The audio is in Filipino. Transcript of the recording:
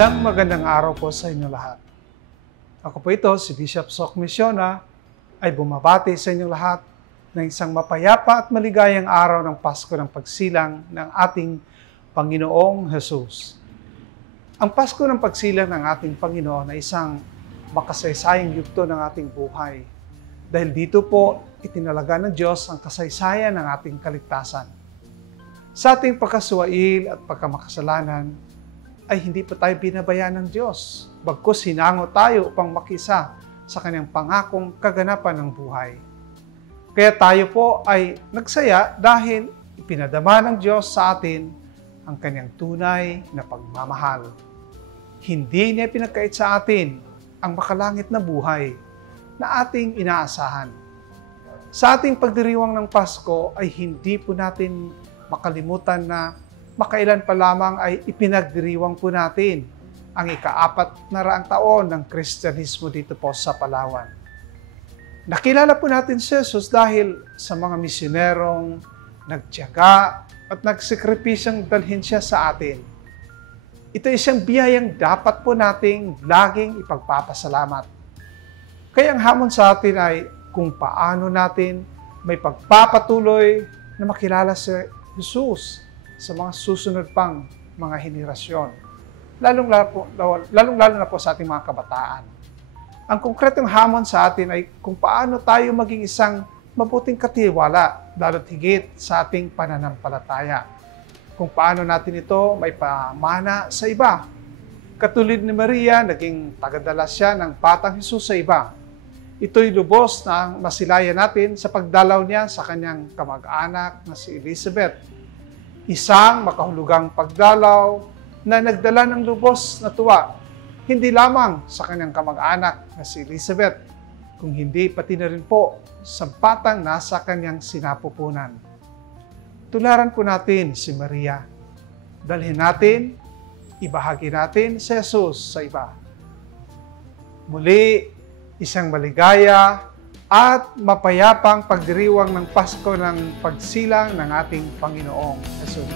Isang magandang araw po sa inyo lahat. Ako po ito, si Bishop Sok Misiona, ay bumabati sa inyong lahat ng isang mapayapa at maligayang araw ng Pasko ng Pagsilang ng ating Panginoong Jesus. Ang Pasko ng Pagsilang ng ating Panginoon ay isang makasaysayang yugto ng ating buhay. Dahil dito po, itinalaga ng Diyos ang kasaysayan ng ating kaligtasan. Sa ating pagkasuwail at pagkamakasalanan, ay hindi pa tayo binabayaan ng Diyos. Bagkus hinango tayo upang makisa sa Kanyang pangakong kaganapan ng buhay. Kaya tayo po ay nagsaya dahil ipinadama ng Diyos sa atin ang Kanyang tunay na pagmamahal. Hindi niya pinagkait sa atin ang makalangit na buhay na ating inaasahan. Sa ating pagdiriwang ng Pasko ay hindi po natin makalimutan na makailan pa lamang ay ipinagdiriwang po natin ang ika-400 taon ng Kristyanismo dito po sa Palawan. Nakilala po natin si Jesus dahil sa mga misyonerong nagtiyaga at nagsekripisyang dalhin siya sa atin. Ito ay isang biyayang dapat po nating laging ipagpapasalamat. Kaya ang hamon sa atin ay kung paano natin may pagpapatuloy na makilala si Jesus sa mga susunod pang mga henerasyon, lalong-lalo na po sa ating mga kabataan. Ang konkretong hamon sa atin ay kung paano tayo maging isang mabuting katiwala, lalo't higit sa ating pananampalataya. Kung paano natin ito may pamana sa iba. Katulad ni Maria, naging tagadala siya ng batang Jesus sa iba. Ito'y lubos na masilayan natin sa pagdalaw niya sa kanyang kamag-anak na si Elizabeth. Isang makahulugang pagdalaw na nagdala ng lubos na tuwa, hindi lamang sa kanyang kamag-anak na si Elizabeth, kung hindi pati na rin po sa batang nasa kanyang sinapupunan. Tularan po natin si Maria. Dalhin natin, ibahagi natin si Jesus sa iba. Muli, isang maligaya at mapayapang pagdiriwang ng Pasko ng Pagsilang ng ating Panginoong Jesus.